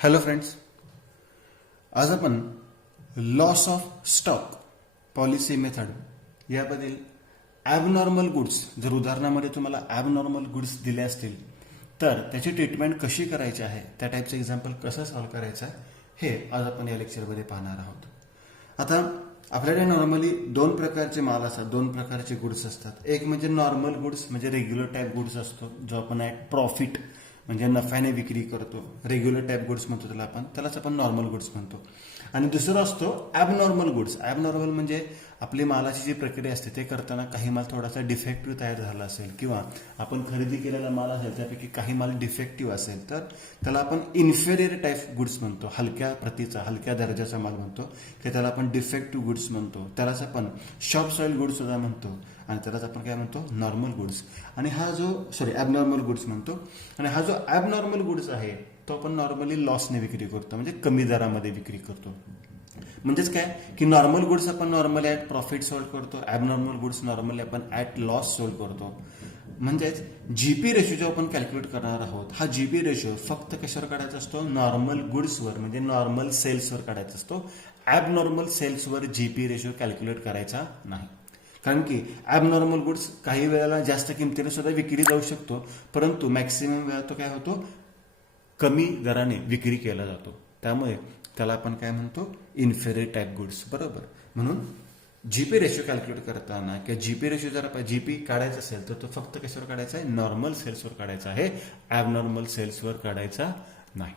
Hello friends, आज आपण loss of stock policy method याबद्दल ॲबनॉर्मल गुड्स, जर उदाहरणामध्ये तुम्हाला ॲबनॉर्मल गुड्स दिले असतील तर त्याची ट्रीटमेंट कशी करायची आहे, त्या टाईपचं एक्झाम्पल कसं सॉल्व्ह करायचं आहे हे आज आपण या लेक्चरमध्ये पाहणार आहोत. आता आपल्याकडे नॉर्मली दोन प्रकारचे माल असतात, दोन प्रकारचे गुड्स असतात. एक म्हणजे नॉर्मल गुड्स म्हणजे रेग्युलर टाईप गुड्स असतो, जो आपण ॲट प्रॉफिट म्हणजे नफ्याने विक्री करतो. रेग्युलर टाईप गुड्स म्हणतो त्यालाच आपण नॉर्मल गुड्स म्हणतो. आणि दुसरा असतो ॲबनॉर्मल गुड्स. ॲबनॉर्मल म्हणजे आपली मालाची जी प्रक्रिया असते ते करताना काही माल थोडासा डिफेक्टिव्ह तयार झाला असेल किंवा आपण खरेदी केलेला माल असेल त्यापैकी काही माल डिफेक्टिव्ह असेल तर त्याला आपण इन्फेरियर टाईप गुड्स म्हणतो, हलक्या प्रतीचा, हलक्या दर्जाचा माल म्हणतो, की त्याला आपण डिफेक्टिव्ह गुड्स म्हणतो. त्यालाच आपण शॉप सॉइल गुड्स सुद्धा म्हणतो आणि त्यालाच आपण काय म्हणतो, नॉर्मल गुड्स. आणि हा जो ॲबनॉर्मल गुड्स म्हणतो. आणि हा जो ॲबनॉर्मल गुड्स आहे तो आपण नॉर्मली लॉसने विक्री करतो, म्हणजे कमी दरामध्ये विक्री करतो. म्हणजेच काय की नॉर्मल गुड्स आपण नॉर्मली ॲट प्रॉफिट सोल्ड करतो, ॲबनॉर्मल गुड्स नॉर्मली आपण ॲट लॉस सोल्ड करतो. म्हणजेच जीपी रेशो जो आपण कॅल्क्युलेट करणार आहोत, हा जीपी रेशो फक्त कशावर काढायचा असतो, नॉर्मल गुड्सवर म्हणजे नॉर्मल सेल्सवर काढायचा असतो. ॲबनॉर्मल सेल्सवर जीपी रेशो कॅल्क्युलेट करायचा नाही. कारण की ॲबनॉर्मल गुड्स काही वेळेला जास्त किमतीने सुद्धा विक्री जाऊ शकतो, परंतु मॅक्सिमम वेळा तो काय होतो, कमी दराने विक्री केला जातो. त्यामुळे त्याला आपण काय म्हणतो, इन्फेरियर टाईप गुड्स. बरोबर. म्हणून जीपी रेशो कॅल्क्युलेट करताना किंवा जीपी रेशो जर जीपी काढायचा असेल तर तो फक्त कशावर काढायचा आहे, नॉर्मल सेल्सवर काढायचा आहे, ॲबनॉर्मल सेल्सवर काढायचा नाही.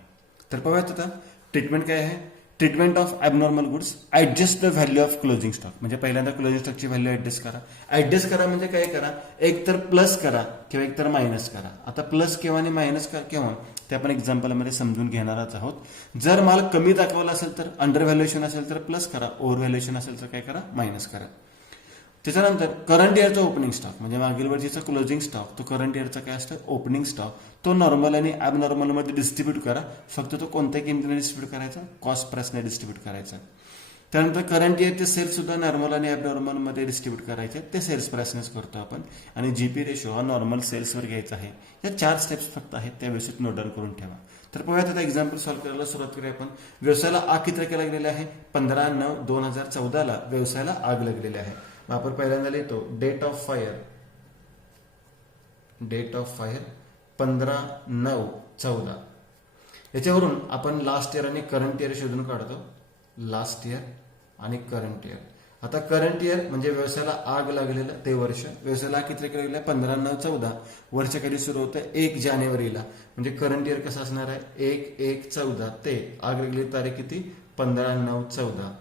तर पाहूयात आता ट्रीटमेंट काय आहे. Treatment of abnormal goods. Adjust the value of closing stock. म्हणजे पहिल्यांदा क्लोजिंग स्टॉकची व्हॅल्यू ॲडजस्ट करा. ॲडजस्ट करा म्हणजे काय करा, एक तर प्लस करा किंवा एक तर मायनस करा. आता प्लस केव्हा आणि मायनस केव्हा ते आपण एक्झाम्पलमध्ये समजून घेणारच आहोत. जर माल कमी दाखवला असेल तर अंडर व्हॅल्युएशन असेल तर प्लस करा, ओव्हर व्हॅल्युएशन असेल तर काय करा, मायनस करा. त्याच्यानंतर करंट इयरचा ओपनिंग स्टॉक म्हणजे मागील वर्षीचा क्लोजिंग स्टॉक, तो करंट इयरचा काय असतं, ओपनिंग स्टॉक, तो नॉर्मल आणि ॲबनॉर्मलमध्ये डिस्ट्रीब्यूट करा. फक्त तो कोणत्या किमतीने डिस्ट्रीब्यूट करायचा, कॉस्ट प्राइसने डिस्ट्रीब्यूट करायचा. त्यानंतर करंट इयरचे सेल्स सुद्धा नॉर्मल आणि ॲबनॉर्मलमध्ये डिस्ट्रीब्यूट करायचे, ते सेल्स प्राइसनेच करतो आपण. आणि जीपी रेशो हा नॉर्मल सेल्सवर घ्यायचा आहे. या 4 स्टेप्स फक्त आहेत, त्या व्यवस्थित नोट डाऊन करून ठेवा. तर पाहूयात आता एक्झाम्पल सॉल्व्ह करायला सुरुवात करूया आपण. व्यवसायाला आग किती तारखेला लागलेली आहे, 15/9/2014 व्यवसायाला आग लागलेली आहे. आपण पहिल्यांदा लिहितो डेट ऑफ फायर 15/9/14. याच्यावरून आपण लास्ट इयर आणि करंट इयर शोधून काढतो. लास्ट इयर आणि करंट इयर. आता करंट इयर म्हणजे व्यवसायाला आग लागलेलं ते वर्ष. व्यवसायाला किती तारखेला लागलेलं आहे, 15/9/14. वर्ष कधी सुरू होतं, 1 जानेवारीला. म्हणजे करंट इयर कसं असणार आहे, 1/1/14 ते आग लागलेली तारीख किती, 15/9/14.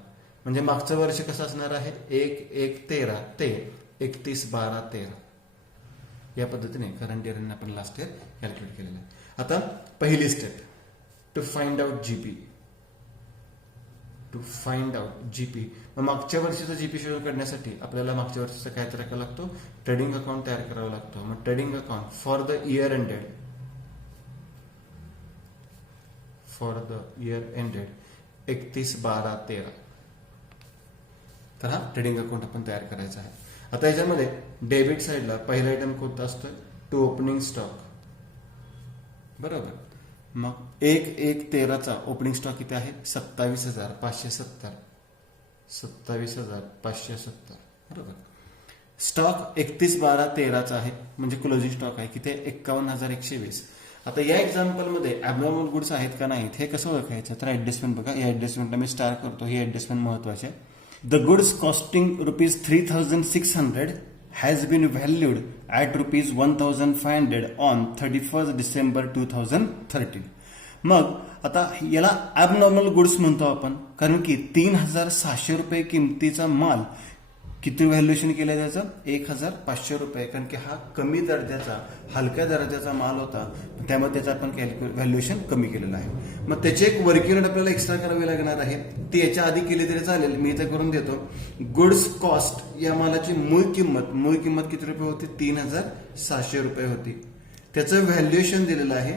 म्हणजे मागचं वर्ष कसं असणार आहे, 1/1/13 ते 31/12/13. या पद्धतीने करंट इयर आपण लास्ट इयर कॅल्क्युलेट केलेलं आहे. आता पहिली step, to find out GP. मग मागच्या वर्षीचा जीपी शोधून काढण्यासाठी आपल्याला मागच्या वर्षीचा काय तयार करावा लागतो, ट्रेडिंग अकाउंट तयार करावा लागतो. मग trading account for the year ended 31/12/13. तर हा ट्रेडिंग अकाउंट आपण तयार करायचा आहे. आता याच्यामध्ये डेबिट साईडला पहिला आयटम कोणता असतोय, टू ओपनिंग स्टॉक. बरोबर. मग 1/1/13चा ओपनिंग स्टॉक किती आहे, 27,570. 27,570. बरोबर. स्टॉक 31/12/13चा आहे म्हणजे क्लोजिंग स्टॉक आहे किती, 51,120. आता या एक्झाम्पलमध्ये ॲबनॉर्मल गुड्स आहेत का नाहीत हे कसं ओळखायचं, तर ऍडजस्टमेंट बघा. या ऍडजस्टमेंटला मी स्टार करतो, ही ऍडजस्टमेंट महत्वाची आहे. The goods costing ₹3,600 has been valued at ₹1,500 on 31st December 2013. मग आता याला ॲबनॉर्मल गुड्स म्हणतो आपण, कारण की ₹3,600 किमतीचा माल किती व्हॅल्युएशन केलं त्याचं, ₹1,500. कारण की हा कमी दर्जाचा, हलक्या दर्जाचा माल होता, त्यामुळे त्याचं आपण व्हॅल्युएशन कमी केलेलं आहे. मग त्याची एक वर्किंग नोट आपल्याला एक्स्ट्रा करावी लागणार आहे. ती याच्या आधी केली तरी चालेल, मी इथे करून देतो. गुड्स कॉस्ट या मालाची मूळ किंमत किती रुपये होती, ₹3,600 होती. त्याचं व्हॅल्युएशन दिलेलं आहे,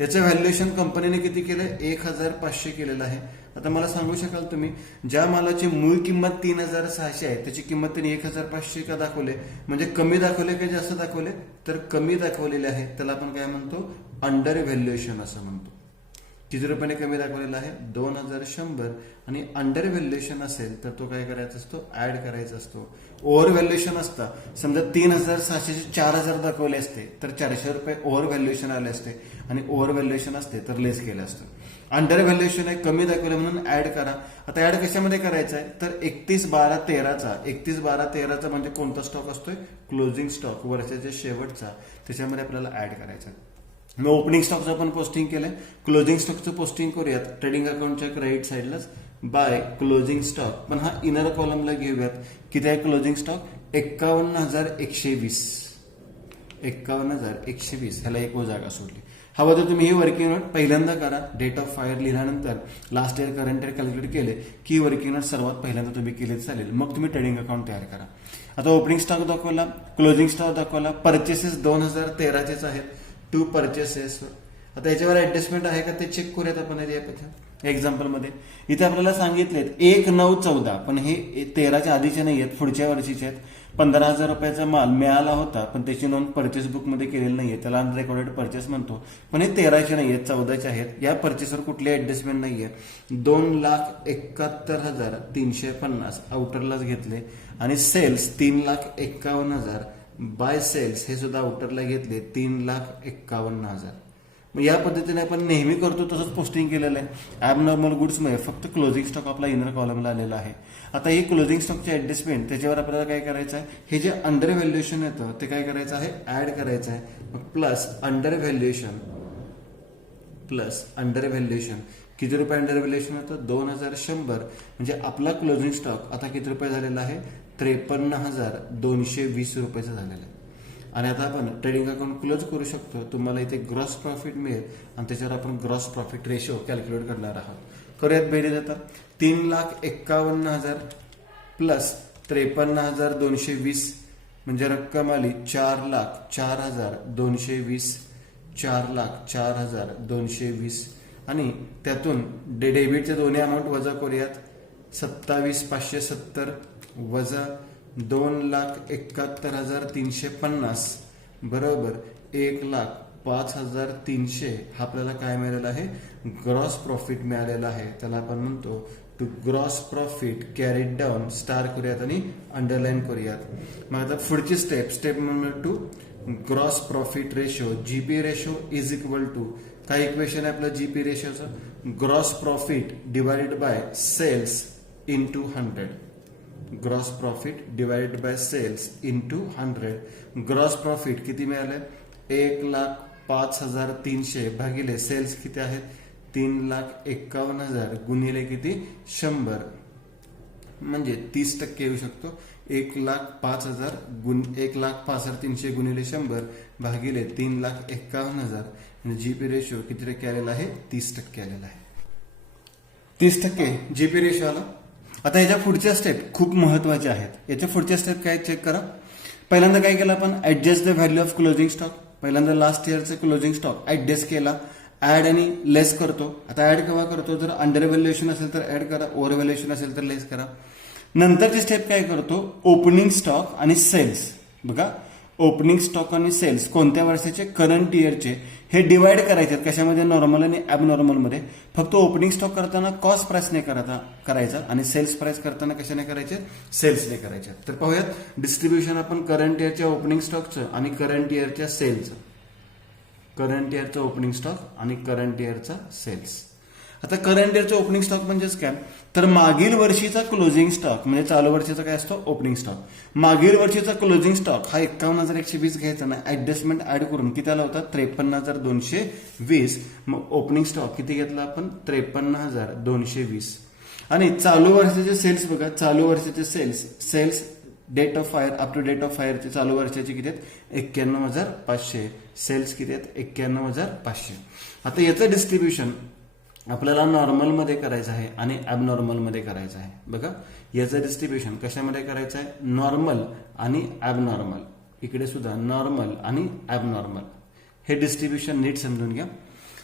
याचं व्हॅल्युएशन कंपनीने किती केलंय, 1,500 केलेलं आहे. आता मला सांगू शकाल तुम्ही, ज्या मालाची मूळ किंमत 3600 आहे त्याची किंमत त्यांनी 1500 का दाखवले, म्हणजे कमी दाखवले का जास्त दाखवले, तर कमी दाखवलेले आहे. त्याला आपण काय म्हणतो, अंडर व्हॅल्युएशन असं म्हणतो. किती रुपयाने कमी दाखवलेला आहे, 2100. आणि अंडर व्हॅल्युएशन असेल तर तो काय करायचा असतो, ऍड करायचा असतो. ओव्हर व्हॅल्युएशन असता, समजा 3600 4000 दाखवले असते तर 400 रुपये ओव्हर व्हॅल्युएशन आले असते, आणि ओव्हर व्हॅल्युएशन असते तर लेस केलं असतं. अंडर व्हॅल्युएशन आहे, कमी दाखवलं म्हणून ऍड करा. आता ऍड कशामध्ये करायचं आहे, तर 31/12/13चा म्हणजे कोणता स्टॉक असतोय, क्लोजिंग स्टॉक, वर्षाच्या शेवटचा, त्याच्यामध्ये आपल्याला ऍड करायचा. मग ओपनिंग स्टॉकचं आपण पोस्टिंग केलंय, क्लोजिंग स्टॉकचं पोस्टिंग करूयात. ट्रेडिंग अकाउंटच्या क्रेडिट साईडलाच बाय क्लोजिंग स्टॉक, पण हा इनर कॉलमला घेऊयात. किती आहे क्लोजिंग स्टॉक, 51120. 51120, ह्याला एक जागा सोडली. हवं तर तुम्ही ही वर्किंग नोट पहिल्यांदा करा. डेट ऑफ फायर लिहिल्यानंतर last year current year calculate केले की वर्किंग नोट सर्वात पहिल्यांदा तुम्ही केले चालेल. मग तुम्ही ट्रेडिंग अकाउंट तयार करा. आता ओपनिंग स्टॉक दाखवला, क्लोजिंग स्टॉक दाखवला, परचेसेस 2013चेच आहेत, 2 परचेसेस. आता याच्यावर ऍडजस्टमेंट आहे का ते चेक करूयात आपण एक्झाम्पल मध्ये. इथे आपल्याला सांगितलेत 1914, पण हे 13च्या आधीचे नाही आहेत, पुढच्या वर्षीचे आहेत. 15,000 रुपयाचा माल मिळाला होता, पण त्याची नोंद परचेस बुक मध्ये केलेली नाहीये, त्याला अनरेकॉर्डेड परचेस म्हणतो. पण हे 13चे नाही आहेत, 14चे आहेत. या परचेसवर कुठली ऍडजस्टमेंट नाहीये. 2,71,350 आउटरलाच घेतले, आणि सेल्स 3,51,000 बाय सेल्स हे सुद्धा आउटरला घेतले 3,51,000. मग या पद्धतीने आपण नेहमी करतो तसंच पोस्टिंग केलेलं आहे. ॲबनॉर्मल गुड्समध्ये फक्त क्लोजिंग स्टॉक आपला इनर कॉलमला आलेला आहे. आता ही क्लोजिंग स्टॉकची ऍडजस्टमेंट, त्याच्यावर आपल्याला काय करायचं आहे, हे जे अंडर व्हॅल्युएशन येतं ते काय करायचं आहे, ऍड करायचं आहे. मग प्लस अंडर व्हॅल्युएशन किती रुपये अंडर व्हॅल्युएशन होतं, 2100. म्हणजे आपला क्लोजिंग स्टॉक आता किती रुपये झालेला आहे, 53,220 रुपयाचा झालेला आहे. आणि आता आपण ट्रेडिंग अकाउंट क्लोज करू शकतो. तुम्हाला इथे ग्रॉस प्रॉफिट मिळेल आणि त्याच्यावर आपण ग्रॉस प्रॉफिट रेशो कॅल्क्युलेट करणार आहोत. करूयात बेरीज आता. 3,51,000 प्लस 53,220 म्हणजे रक्कम आली 4,04,220. 4,04,220. आणि त्यातून डेबिटचे दोन्ही अमाऊंट वजा करूयात. 27,570 वजा 2,71,350 बरोबर 1,05,300. हा आपल्याला काय मिळालेला आहे, ग्रॉस प्रॉफिट मिळालेला आहे. त्याला आपण म्हणतो to gross profit carried down. Star करूयात आणि अंडरलाईन करूयात. मग आता पुढची step number 2, gross profit ratio, GP ratio is equal to, काय इक्वेशन आहे आपलं जीपी रेशोचं, gross profit divided by sales into 100. Gross profit divided by sales into 100. Gross profit किती मिळाले, 1,05,300 भागिले सेल्स किती आहेत, 3,51,000 गुणिले किती, 100. म्हणजे 30% येऊ शकतो. 1,05,300 गुणिले 100 भागिले 3,51,000. म्हणजे जीपी रेशो किती टक्के आलेला आहे, 30% आलेला आहे. 30% जीपी रेशो आला. आता याच्या पुढच्या स्टेप खूप महत्वाच्या आहेत. याच्या पुढच्या स्टेप काय चेक करा. पहिल्यांदा काय केलं आपण, adjust the value of closing stock. पहिल्यांदा लास्ट इयरचं क्लोजिंग स्टॉक ऍडजस्ट केला, ऍड आणि लेस करतो. आता ऍड केव्हा करतो, जर अंडर व्हॅल्युएशन असेल तर ऍड करा, ओव्हर व्हॅल्युएशन असेल तर लेस करा. नंतरची स्टेप काय करतो, ओपनिंग स्टॉक आणि सेल्स. बघा, ओपनिंग स्टॉक आणि सेल्स कोणत्या वर्षाचे, करंट इयरचे, हे डिवाइड करायचे कशामध्ये, नॉर्मल आणि ॲबनॉर्मल मध्ये. फक्त ओपनिंग स्टॉक करताना कॉस्ट प्राइसने करायचा आणि सेल्स प्राइस करताना कशाने करायचे, सेल्सने करायचे. तर पाहूयात डिस्ट्रीब्युशन आपण करंट इयरच्या ओपनिंग स्टॉकचं आणि करंट इयरच्या सेल्सचं. करंट इयरचा ओपनिंग स्टॉक आणि करंट इयरचा सेल्स. आता करंट इयरचा ओपनिंग स्टॉक म्हणजेच काय, तर मागील वर्षीचा क्लोजिंग स्टॉक म्हणजे चालू वर्षीचा काय असतो, ओपनिंग स्टॉक. मागील वर्षीचा क्लोजिंग स्टॉक हा 51,120 घ्यायचा ना, ऍडजस्टमेंट ऍड करून किती आला होता, 53,220. मग ओपनिंग स्टॉक किती घेतला आपण, 53,220. आणि चालू वर्षाचे सेल्स बघा, चालू वर्षाचे sales date of fire up to date of फायरचे चालू वर्षाचे किती आहेत, 91,500. सेल्स किती आहेत, 91,500. आता याचं डिस्ट्रीब्युशन आपल्याला नॉर्मल मध्ये करायचं आहे आणि ॲबनॉर्मल मध्ये करायचं आहे. बघा, याचं डिस्ट्रीब्युशन कशामध्ये करायचं आहे, नॉर्मल आणि ॲबनॉर्मल. इकडे सुद्धा नॉर्मल आणि ॲबनॉर्मल. हे डिस्ट्रीब्युशन नीट समजून घ्या.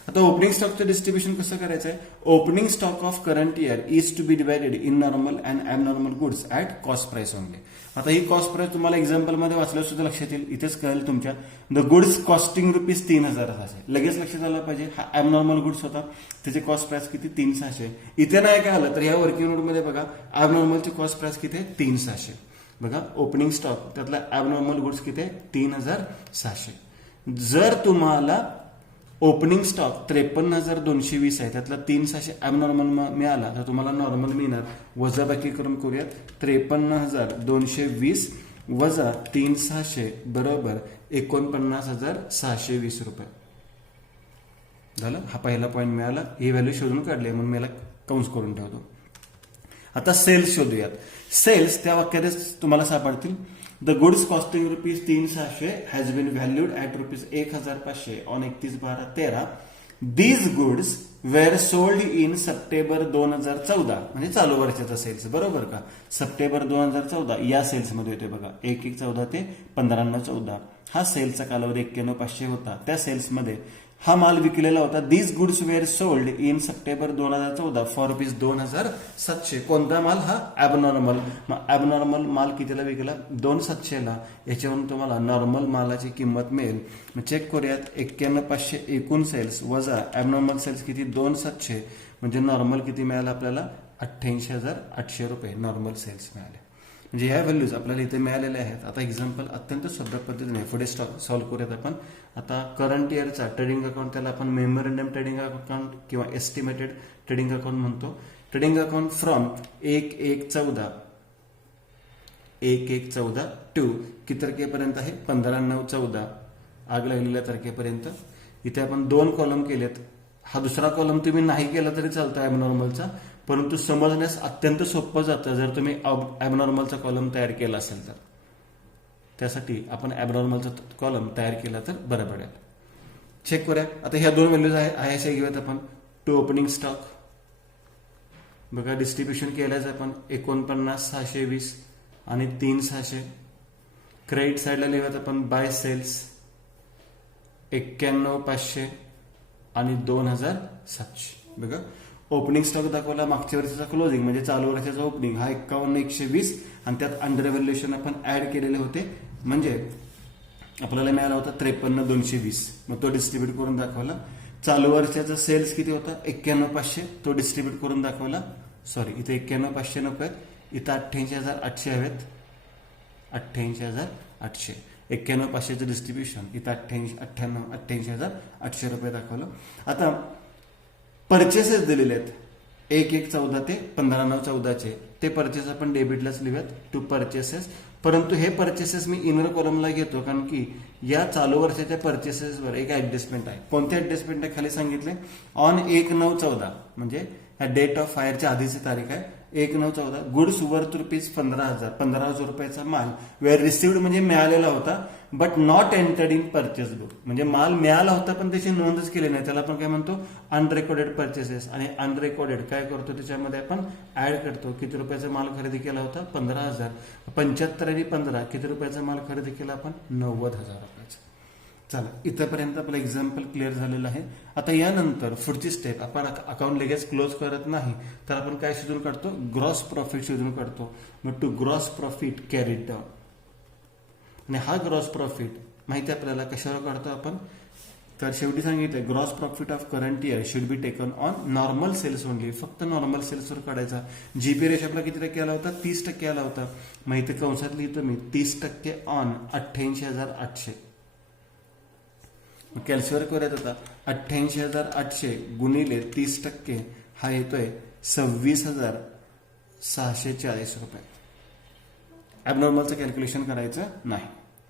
आता ओपनिंग स्टॉकचं डिस्ट्रीब्युशन कसं करायचं आहे? Opening stock of current year is to be divided in normal and abnormal goods at cost price only. आता ही कॉस्ट प्राइस तुम्हाला एक्झाम्पलमध्ये वाचल्यास सुद्धा लक्षात येईल. इथेच कळेल तुमच्या द गुड्स कॉस्टिंग ₹3,000 असेल. लगेच लक्षात आलं पाहिजे हा ॲबनॉर्मल गुड्स होता, त्याची कॉस्ट प्राइस किती? 3,600. इथे नाही काय आलं तर ह्या वर्किंग नोटमध्ये बघा ॲबनॉर्मलची कॉस्ट प्राइस किती आहे? 3,600. बघा ओपनिंग स्टॉक त्यातला ॲबनॉर्मल गुड्स किती आहे? 3,600. जर तुम्हाला ओपनिंग स्टॉक 53,220 आहे, त्यातला 3,600 ॲबनॉर्मल मिळाला तर तुम्हाला नॉर्मल मिळणार. वजाबाकी करून करूयात. 53,220 वजा 3,600 बरोबर 49,620 रुपये झालं. हा पहिला पॉईंट मिळाला. ही व्हॅल्यू शोधून काढली म्हणून मी याला कंस करून ठेवतो. आता सेल्स शोधूयात. सेल्स त्या वाक्यातच तुम्हाला सापडतील. The goods costing ₹3,600 has been valued at ₹1,500 on 31/12/13. These goods were sold in September 2014 म्हणजे चालू वर्षाचा सेल्स. बरोबर का? सप्टेंबर 2014 या सेल्समध्ये होते बघा. 1/1/14 ते 15/9/14 हा सेल्सचा कालावधी 91,500 होता. त्या सेल्समध्ये हा माल विकलेला होता. These goods were sold in September 2014 for ₹2,700. कोणता माल? हा ॲबनॉर्मल. ॲबनॉर्मल माल कितीला विकला? 2,700ला. याच्यावरून तुम्हाला नॉर्मल मालाची किंमत मिळेल. मग चेक करूयात. 91,500 एकूण सेल्स वजा ॲबनॉर्मल सेल्स किती? 2,700 म्हणजे नॉर्मल किती मिळालं आपल्याला? 88,800 रुपये नॉर्मल सेल्स मिळाले. म्हणजे ह्या व्हॅल्यूज आपल्याला इथे मिळालेल्या आहेत. आता एक्झाम्पल अत्यंत सोप्या पद्धतीने पुढे सॉल्व्ह करूयात आपण. आता करंट इयरचा ट्रेडिंग अकाउंट त्याला आपण मेमोरेंडम ट्रेडिंग अकाउंट किंवा एस्टिमेटेड ट्रेडिंग अकाउंट म्हणतो. ट्रेडिंग अकाउंट फ्रॉम 1/1/14 टू किती तारखेपर्यंत आहे? 15/9/14 आग लागलेल्या तारखेपर्यंत. इथे आपण 2 कॉलम केलेत. हा दुसरा कॉलम तुम्ही नाही केला तरी चालतो ॲबनॉर्मलचा, परंतु समजण्यास अत्यंत सोपं जातं जर तुम्ही ॲबनॉर्मलचा कॉलम तयार केला असेल तर. त्यासाठी आपण ॲबनॉर्मलचा कॉलम तयार केला तर बरं पडेल. चेक करूया. आता ह्या 2 व्हॅल्यूज आहे असे घेऊयात आपण. टू ओपनिंग स्टॉक बघा डिस्ट्रीब्युशन केल्याचं आपण 49,620 आणि 3,600. क्रेडिट साईडला लिहूयात आपण बाय सेल्स 91,500 आणि 2,700. बघा ओपनिंग स्टॉक दाखवला. मागच्या वर्षाचा क्लोजिंग म्हणजे चालू वर्षाचा ओपनिंग हा 51,120 आणि त्यात अंडर व्हॅल्युएशन आपण ऍड केलेले होते म्हणजे आपल्याला मिळाला होता 53,220. मग तो डिस्ट्रीब्यूट करून दाखवला. चालू वर्षाचा सेल्स किती होता? 91,500. तो डिस्ट्रीब्यूट करून दाखवला. सॉरी इथे 91,500 नको आहेत, इथं 88,800 हवेत. 88,800. 91,500चं डिस्ट्रीब्युशन इथं 88,800 रुपये दाखवलं. आता परचेसेस दिलेले आहेत 1/1/14 ते 15/9/14 ते परचेस आपण डेबिटलाच लिहूयात. To purchases. परंतु हे परचेसेस मी इनर कॉलमला घेतो कारण की या चालू वर्षाच्या परचेसेसवर एक ऍडजस्टमेंट आहे. कोणते ऍडजस्टमेंट आहे खाली सांगितले? ऑन 1/9/14 म्हणजे ह्या डेट ऑफ फायरच्या आधीची तारीख आहे. 1/9/14 गुड्स वर्थ ₹15,000 रुपयाचा माल वेअर रिसिव्ड म्हणजे मिळालेला होता but not entered in purchase book म्हणजे माल मिळाला होता पण त्याची नोंदच केली नाही. त्याला आपण काय म्हणतो? अनरेकॉर्डेड परचेसेस. आणि अनरेकॉर्डेड काय करतो त्याच्यामध्ये आपण ऍड करतो. किती रुपयाचा माल खरेदी केला होता? 15,000. 75 आणि 15 किती रुपयाचा माल खरेदी केला आपण? 90,000 रुपयाचा. चला इथपर्यंत आपलं एक्झाम्पल क्लिअर झालेलं आहे. आता यानंतर पुढची स्टेप आपण अकाउंट लगेच क्लोज करत नाही तर आपण काय शोधून काढतो? ग्रॉस प्रॉफिट शोधून काढतो. मग to gross profit carried down. आणि हा ग्रॉस प्रॉफिट माहिती आपल्याला कशावर काढतो आपण? तर शेवटी सांगितलं gross profit of current year should be taken on normal sales only. फक्त नॉर्मल सेल्सवर काढायचा. जीपी रेशो आपला किती टक्के आला होता? 30% आला होता. माहिती कंसात लिहितो मी 30% ऑन 88,800. कॅल्क्युलेट करत होता 88,800 गुणिले 30% हा येतोय 26,640 रुपये. ॲबनॉर्मलचं कॅल्क्युलेशन करायचं नाही.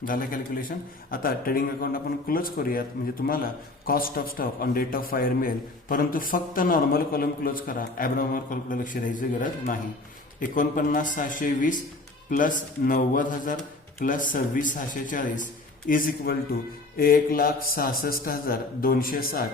झालं कॅल्क्युलेशन. आता ट्रेडिंग अकाउंट आपण क्लोज करूयात म्हणजे तुम्हाला cost of stock on date of fire मिळेल. परंतु फक्त नॉर्मल कॉलम क्लोज करा. ॲबनॉर्मल कॉलमकडे लक्ष द्यायची गरज नाही. 49,620 plus 90,000 plus 26,640 is equal to 1,66,260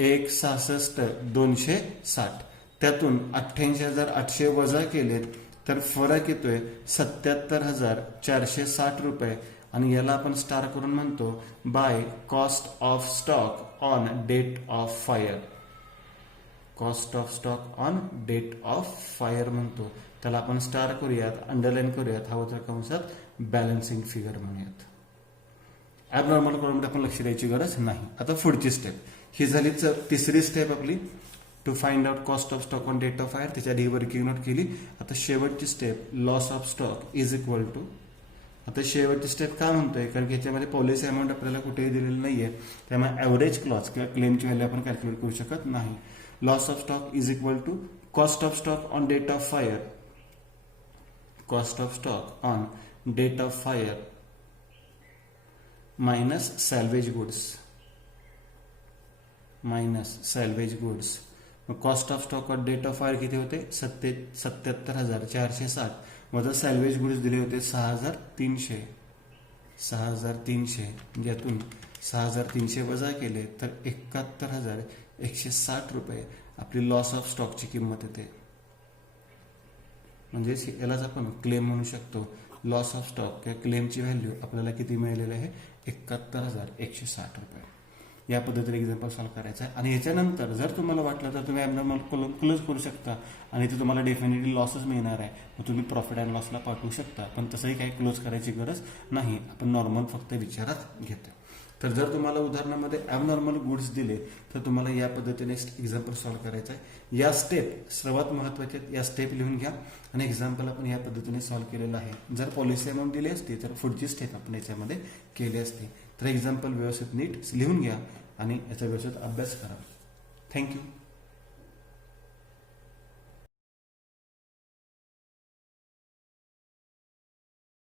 1,66,260. त्यातून 88,800 वजा केलेत तर फरक येतोय 77,460 रुपये. आणि याला आपण स्टार करून म्हणतो by cost of stock on date of fire. Cost of stock on date of fire म्हणतो, त्याला आपण स्टार करूयात, अंडरलाईन करूयात, हवं तर कंसात बॅलन्सिंग फिगर म्हणूयात. ॲबनॉर्मल कॉलममध्ये आपण लक्ष द्यायची गरज नाही. आता पुढची स्टेप ही झाली तिसरी स्टेप आपली, to find out cost of stock on date of fire. त्याच्या आधी वर्किंग नोट केली. आता शेवटची step loss of stock is equal to. आता शेवटची स्टेप काय म्हणतोय, कारण की याच्यामध्ये पॉलिसी अमाऊंट आपल्याला कुठेही दिलेली नाहीये, त्यामुळे ॲव्हरेज क्लॉज किंवा क्लेमची व्हॅल्यू आपण कॅल्क्युलेट करू शकत नाही. Loss of stock is equal to cost of stock on date of fire, cost of stock on date of fire minus salvage goods, minus salvage goods. Cost of stock on date of fire किती होते, 77,460 वजा सॅल्वेज goods दिले होते 6,300, 6,300. ज्यातून 6,300 वजा केले तर 71,160 रुपये आपली लॉस ऑफ स्टॉकची किंमत येते. म्हणजेच यालाच आपण क्लेम म्हणू शकतो. लॉस ऑफ स्टॉक किंवा क्लेमची व्हॅल्यू आपल्याला किती मिळालेली आहे, 71,160 रुपये. या पद्धतीने एक्झाम्पल सॉल्व्ह करायचं आहे. आणि याच्यानंतर जर तुम्हाला वाटलं तर तुम्ही ॲबनॉर्मल कॉलम क्लोज करू शकता आणि ते तुम्हाला डेफिनेटली लॉसच मिळणार आहे, मग तुम्ही प्रॉफिट अँड लॉसला पाठवू शकता. पण तसंही काही क्लोज करायची गरज नाही, आपण नॉर्मल फक्त विचारात घेतो. तर जर तुम्हाला उदाहरणामध्ये ॲबनॉर्मल गुड्स दिले तर तुम्हाला या पद्धतीने एक्झाम्पल सॉल्व्ह करायचं आहे. या स्टेप सर्वात महत्त्वाच्या, या स्टेप लिहून घ्या आणि एक्झाम्पल आपण या पद्धतीने सॉल्व्ह केलेलं आहे. जर पॉलिसी अमाऊंट दिली असती तर पुढची स्टेप आपण याच्यामध्ये केली असते. तर एक्झाम्पल व्यवस्थित नीट लिहून घ्या आणि याचा व्यवस्थित अभ्यास करा. थँक्यू.